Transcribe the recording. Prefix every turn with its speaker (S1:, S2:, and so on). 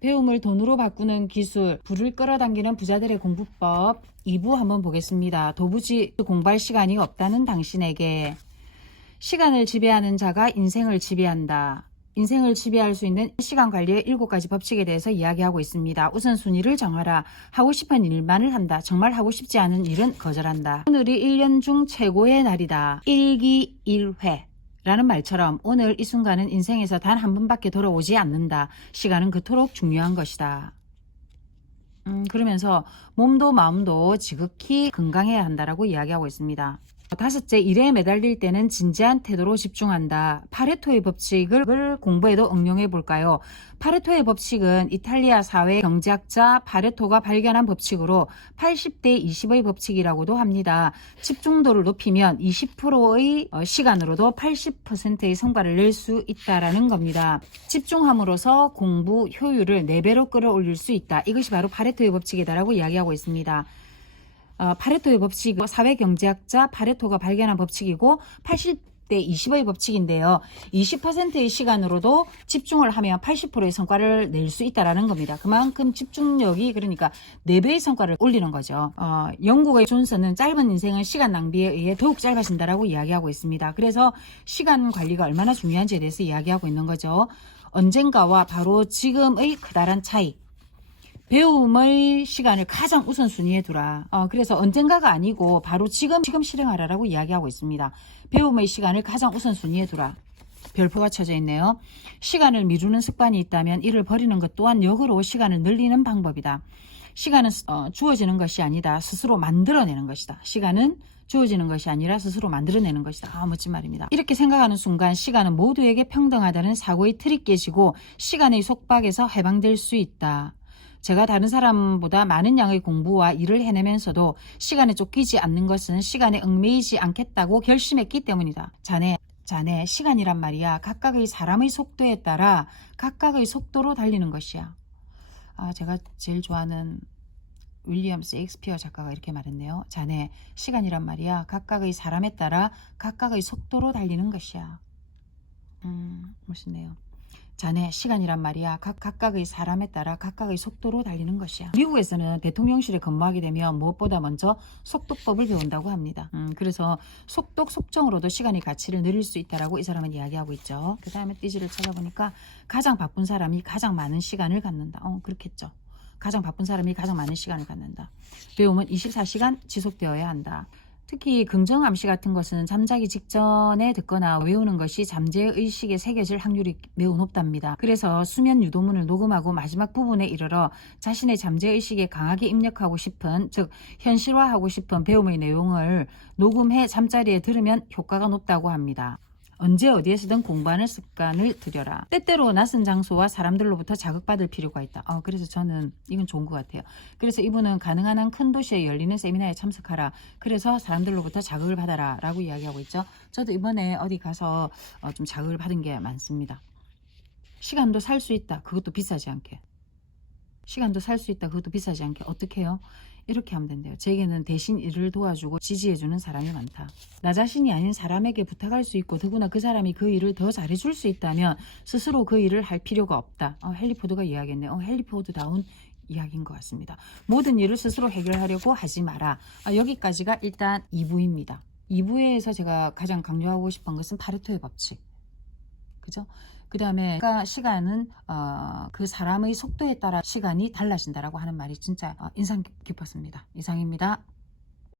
S1: 배움을 돈으로 바꾸는 기술, 불을 끌어당기는 부자들의 공부법 2부 한번 보겠습니다. 도무지 공부할 시간이 없다는 당신에게 시간을 지배하는 자가 인생을 지배한다. 인생을 지배할 수 있는 시간 관리의 일곱 가지 법칙에 대해서 이야기하고 있습니다. 우선순위를 정하라. 하고 싶은 일만을 한다. 정말 하고 싶지 않은 일은 거절한다. 오늘이 1년 중 최고의 날이다. 일기일회. 라는 말처럼 오늘 이 순간은 인생에서 단 한 번밖에 돌아오지 않는다. 시간은 그토록 중요한 것이다. 음, 그러면서 몸도 마음도 지극히 건강해야 한다라고 이야기하고 있습니다. 다섯째, 일에 매달릴 때는 진지한 태도로 집중한다. 파레토의 법칙을 공부에도 응용해 볼까요? 파레토의 법칙은 이탈리아 사회 경제학자 파레토가 발견한 법칙으로 80대 20의 법칙이라고도 합니다. 집중도를 높이면 20%의 어, 시간으로도 80%의 성과를 낼 수 있다라는 겁니다. 집중함으로써 공부 효율을 4배로 끌어올릴 수 있다. 이것이 바로 파레토의 법칙이다라고 이야기하고 있습니다. 어, 파레토의 법칙, 사회경제학자 파레토가 발견한 법칙이고 80대 20의 법칙인데요. 20%의 시간으로도 집중을 하면 80%의 성과를 낼 수 있다라는 겁니다. 그만큼 집중력이 그러니까 4배의 성과를 올리는 거죠. 어, 영국의 존슨은 짧은 인생은 시간 낭비에 의해 더욱 짧아진다라고 이야기하고 있습니다. 그래서 시간 관리가 얼마나 중요한지에 대해서 이야기하고 있는 거죠. 언젠가와 바로 지금의 크다란 차이. 배움의 시간을 가장 우선순위에 두라. 어, 그래서 언젠가가 아니고 바로 지금 지금 실행하라라고 이야기하고 있습니다. 배움의 시간을 가장 우선순위에 두라. 별표가 쳐져 있네요. 시간을 미루는 습관이 있다면 이를 버리는 것 또한 역으로 시간을 늘리는 방법이다. 시간은 어, 주어지는 것이 아니다. 스스로 만들어내는 것이다. 시간은 주어지는 것이 아니라 스스로 만들어내는 것이다. 아, 멋진 말입니다. 이렇게 생각하는 순간 시간은 모두에게 평등하다는 사고의 틀이 깨지고 시간의 속박에서 해방될 수 있다. 제가 다른 사람보다 많은 양의 공부와 일을 해내면서도 시간에 쫓기지 않는 것은 시간에 얽매이지 않겠다고 결심했기 때문이다. 자네, 자네, 시간이란 말이야. 각각의 사람의 속도에 따라 각각의 속도로 달리는 것이야. 아, 제가 제일 좋아하는 윌리엄 세익스피어 작가가 이렇게 말했네요. 자네, 시간이란 말이야. 각각의 사람에 따라 각각의 속도로 달리는 것이야. 음, 멋있네요. 자네 시간이란 말이야. 각, 각각의 사람에 따라 각각의 속도로 달리는 것이야. 미국에서는 대통령실에 근무하게 되면 무엇보다 먼저 속도법을 배운다고 합니다. 음, 그래서 속독 속정으로도 시간의 가치를 늘릴 수 있다라고 이 사람은 이야기하고 있죠. 그 다음에 띠지를 찾아보니까 가장 바쁜 사람이 가장 많은 시간을 갖는다. 어 그렇겠죠. 가장 바쁜 사람이 가장 많은 시간을 갖는다. 배움은 24시간 지속되어야 한다 특히 긍정 암시 같은 것은 잠자기 직전에 듣거나 외우는 것이 잠재 의식에 새겨질 확률이 매우 높답니다. 그래서 수면 유도문을 녹음하고 마지막 부분에 이르러 자신의 잠재 의식에 강하게 입력하고 싶은 즉 현실화하고 싶은 배움의 내용을 녹음해 잠자리에 들으면 효과가 높다고 합니다. 언제 어디에서든 공부하는 습관을 들여라. 때때로 낯선 장소와 사람들로부터 자극받을 필요가 있다. 어, 그래서 저는 이건 좋은 것 같아요. 그래서 이분은 가능한 한 큰 도시에 열리는 세미나에 참석하라. 그래서 사람들로부터 자극을 받아라. 라고 이야기하고 있죠. 저도 이번에 어디 가서 어, 좀 자극을 받은 게 많습니다. 시간도 살 수 있다. 그것도 비싸지 않게. 시간도 살 수 있다. 그것도 비싸지 않게. 어떻게 해요? 이렇게 하면 된대요. 제게는 대신 일을 도와주고 지지해주는 사람이 많다. 나 자신이 아닌 사람에게 부탁할 수 있고 더구나 그 사람이 그 일을 더 잘해줄 수 있다면 스스로 그 일을 할 필요가 없다. 어, 헨리포드가 이야기했네요. 어, 헨리포드다운 이야기인 것 같습니다. 모든 일을 스스로 해결하려고 하지 마라. 아, 여기까지가 일단 2부입니다. 2부에서 제가 가장 강조하고 싶은 것은 파르토의 법칙. 그죠? 그 다음에 시간은 어, 그 사람의 속도에 따라 시간이 달라진다라고 하는 말이 진짜 어, 인상 깊었습니다. 이상입니다.